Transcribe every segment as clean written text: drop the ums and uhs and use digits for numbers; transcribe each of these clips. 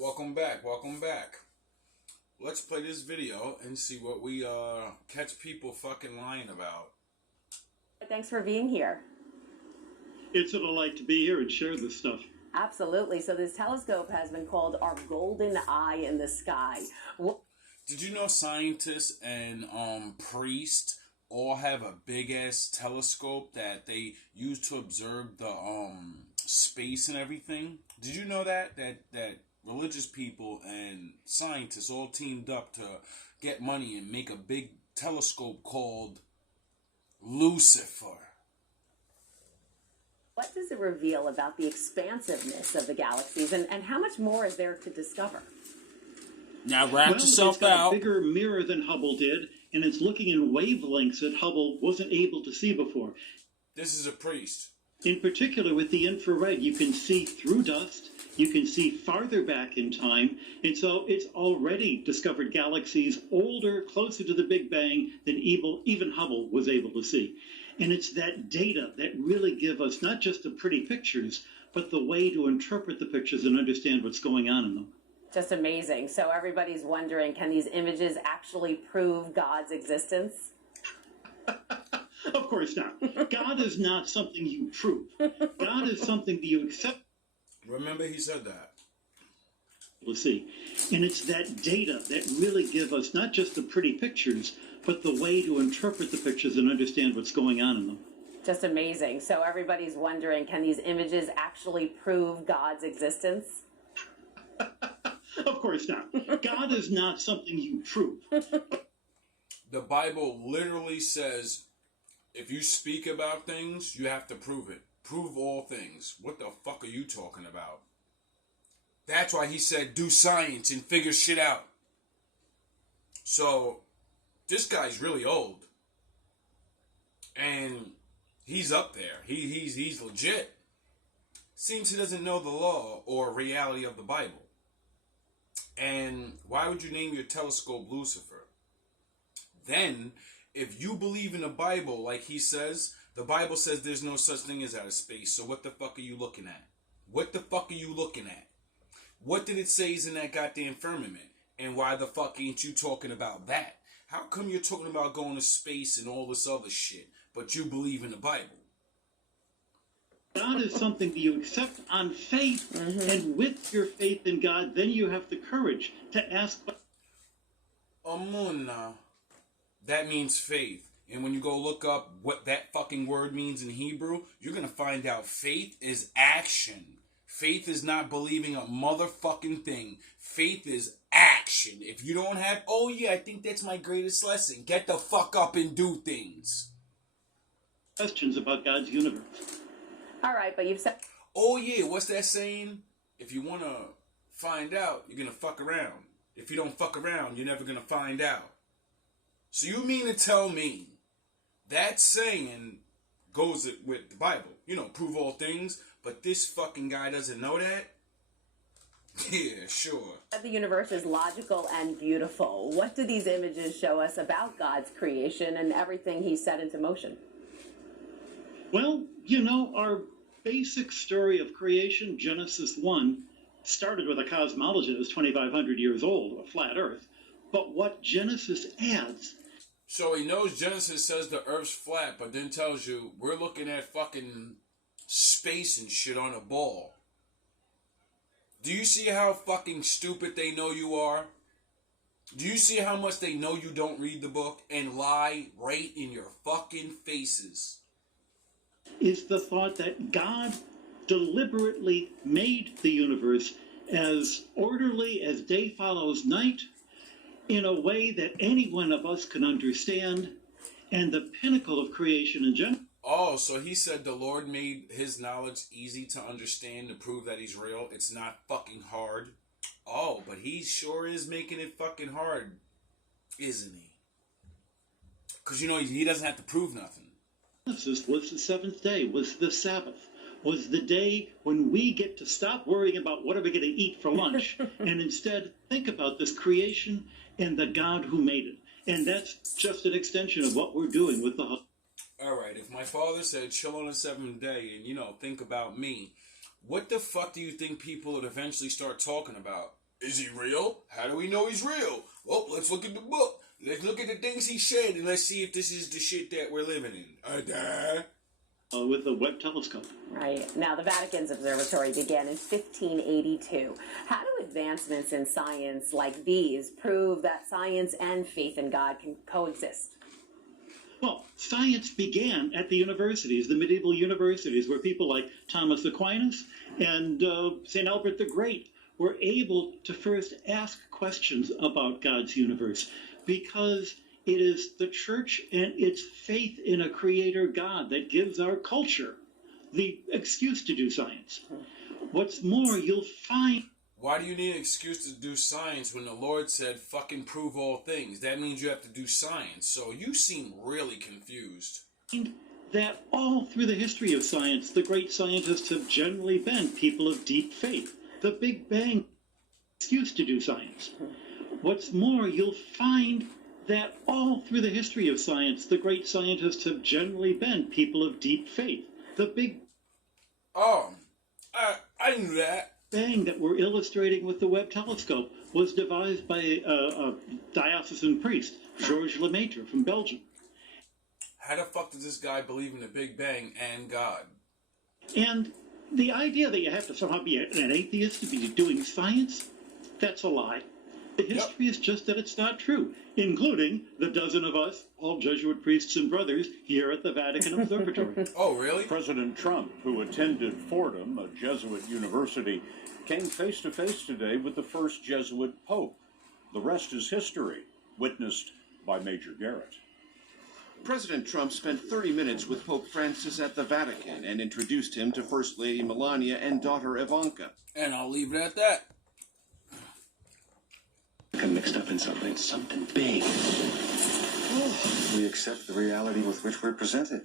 Welcome back, welcome back. Let's play this video and see what we catch people fucking lying about. Thanks for being here. It's a delight to be here and share this stuff. Absolutely. So this telescope has been called our golden eye in the sky. Did you know scientists and priests all have a big ass telescope that they use to observe the space and everything? Did you know that religious people and scientists all teamed up to get money and make a big telescope called Lucifer? What does it reveal about the expansiveness of the galaxies, and how much more is there to discover? Now wrap yourself it's got out. a bigger mirror than Hubble did, and it's looking in wavelengths that Hubble wasn't able to see before. This is a priest. In particular, with the infrared, you can see through dust, you can see farther back in time, and so it's already discovered galaxies older, closer to the Big Bang than even Hubble was able to see. And it's that data that really give us not just the pretty pictures, but the way to interpret the pictures and understand what's going on in them. Just amazing. So everybody's wondering, can these images actually prove God's existence? Of course not. God is not something you prove. God is something that you accept. Remember he said that. To see. And it's that data that really give us not just the pretty pictures, but the way to interpret the pictures and understand what's going on in them. Just amazing. So everybody's wondering, can these images actually prove God's existence? Of course not. God is not something you prove. The Bible literally says, if you speak about things, you have to prove it. Prove all things. What the fuck are you talking about? That's why he said do science and figure shit out. So, this guy's really old. And he's up there. He's legit. Seems he doesn't know the law or reality of the Bible. And why would you name your telescope Lucifer? Then, if you believe in the Bible like he says, the Bible says there's no such thing as outer space. So what the fuck are you looking at? What the fuck are you looking at? What did it say is in that goddamn firmament? And why the fuck ain't you talking about that? How come you're talking about going to space and all this other shit, but you believe in the Bible? God is something that you accept on faith, and with your faith in God, then you have the courage to ask. Amunna. That means faith. And when you go look up what that fucking word means in Hebrew, you're going to find out faith is action. Faith is not believing a motherfucking thing. Faith is action. If you don't have, oh yeah, I think that's my greatest lesson. Get the fuck up and do things. Questions about God's universe. All right, but you've said... Oh yeah, what's that saying? If you want to find out, you're going to fuck around. If you don't fuck around, you're never going to find out. So you mean to tell me that saying goes with the Bible? You know, prove all things, but this fucking guy doesn't know that? Yeah, sure. The universe is logical and beautiful. What do these images show us about God's creation and everything he set into motion? Well, you know, our basic story of creation, Genesis 1, started with a cosmology that was 2,500 years old, a flat Earth. But what Genesis adds... So he knows Genesis says the Earth's flat, but then tells you we're looking at fucking space and shit on a ball. Do you see how fucking stupid they know you are? Do you see how much they know you don't read the book and lie right in your fucking faces? Is the thought that God deliberately made the universe as orderly as day follows night, in a way that any one of us can understand, and the pinnacle of creation in general. Oh, so he said the Lord made his knowledge easy to understand to prove that he's real. It's not fucking hard. Oh, but he sure is making it fucking hard, isn't he? Because, you know, he doesn't have to prove nothing. Genesis was the seventh day, was the Sabbath, was the day when we get to stop worrying about what are we going to eat for lunch and instead think about this creation and the God who made it. And that's just an extension of what we're doing with the... All right, if my father said chill on the seventh day and, you know, think about me, what the fuck do you think people would eventually start talking about? Is he real? How do we know he's real? Well, let's look at the book. Let's look at the things he said, and let's see if this is the shit that we're living in. With the Webb telescope. Right. Now, the Vatican's observatory began in 1582. How do advancements in science like these prove that science and faith in God can coexist? Well, science began at the universities, the medieval universities, where people like Thomas Aquinas and St. Albert the Great were able to first ask questions about God's universe, because it is the church and its faith in a creator God that gives our culture the excuse to do science. What's more, you'll find... Why do you need an excuse to do science when the Lord said, fucking prove all things? That means you have to do science. So you seem really confused. That all through the history of science, the great scientists have generally been people of deep faith. The Big Bang excuse to do science. What's more, you'll find that all through the history of science, the great scientists have generally been people of deep faith. The Big I knew that. Bang that we're illustrating with the Webb telescope was devised by a diocesan priest, Georges Lemaitre from Belgium. How the fuck does this guy believe in the Big Bang and God? And the idea that you have to somehow be an atheist to be doing science, that's a lie. The history is just that it's not true, including the dozen of us, all Jesuit priests and brothers, here at the Vatican Observatory. Oh, really? President Trump, who attended Fordham, a Jesuit university, came face-to-face today with the first Jesuit pope. The rest is history, witnessed by Major Garrett. President Trump spent 30 minutes with Pope Francis at the Vatican and introduced him to First Lady Melania and daughter Ivanka. And I'll leave it at that. I'm mixed up in something big. We accept the reality with which we're presented.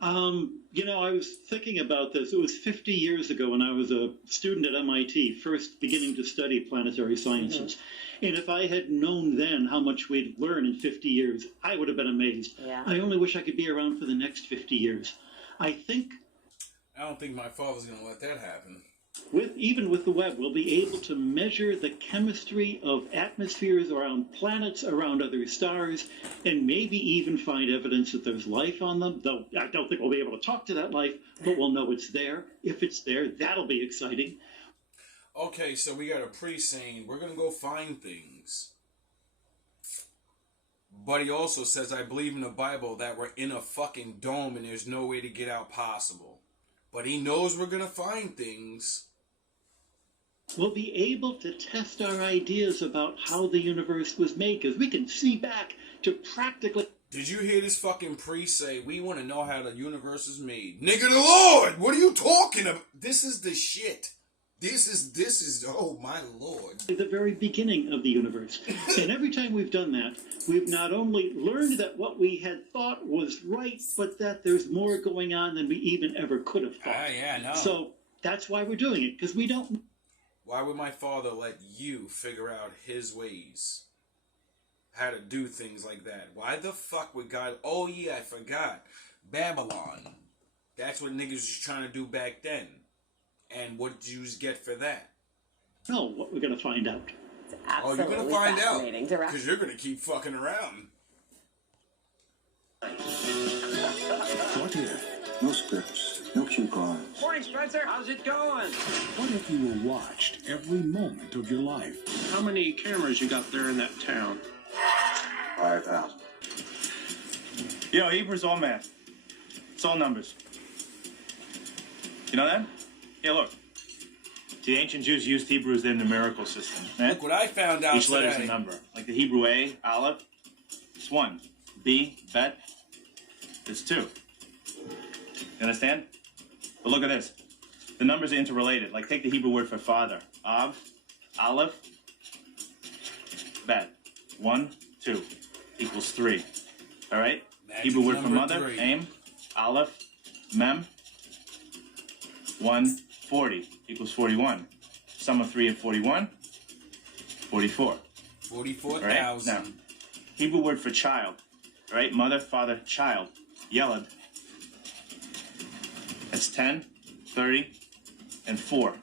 I was thinking about this. It was 50 years ago when I was a student at MIT, first beginning to study planetary sciences. And if I had known then how much we'd learn in 50 years, I would have been amazed. Yeah. I only wish I could be around for the next 50 years. I don't think my father's going to let that happen. Even with the Webb, we'll be able to measure the chemistry of atmospheres around planets, around other stars, and maybe even find evidence that there's life on them. Though I don't think we'll be able to talk to that life, but we'll know it's there. If it's there, that'll be exciting. Okay, so we got a priest saying, we're going to go find things. But he also says, I believe in the Bible that we're in a fucking dome and there's no way to get out possible. But he knows we're going to find things. We'll be able to test our ideas about how the universe was made, because we can see back to practically... Did you hear this fucking priest say, we want to know how the universe is made? Nigga the Lord! What are you talking about? This is the shit. This is, oh my Lord. The very beginning of the universe. And every time we've done that, we've not only learned that what we had thought was right, but that there's more going on than we even ever could have thought. Yeah, no. So that's why we're doing it, because we don't... Why would my father let you figure out his ways? How to do things like that? Why the fuck would God... Oh yeah, I forgot. Babylon. That's what niggas was trying to do back then. And what did you get for that? No, what we're going to find out. It's absolutely you're going to find out. Because you're going to keep fucking around. What if? No scripts, no cue cards. Morning, Spencer. How's it going? What if you were watched every moment of your life? How many cameras you got there in that town? 5,000. Yo, Hebrew's all math. It's all numbers. You know that? Yeah, look. The ancient Jews used Hebrew as their numerical system. Look what I found out Each letter's today. a number. Like the Hebrew A, Aleph, it's 1. B, Bet, it's 2. You understand? But look at this. The numbers are interrelated. Like take the Hebrew word for father. Av, Aleph, Bet. 1, 2 equals 3. All right? Magic Hebrew word for number mother, 3. Aim, Aleph, Mem, 1, 40 equals 41. Sum of 3 and 41, 44. 44,000. Right? Now, Hebrew word for child. Right? Mother, father, child. Yelad. That's 10, 30, and 4.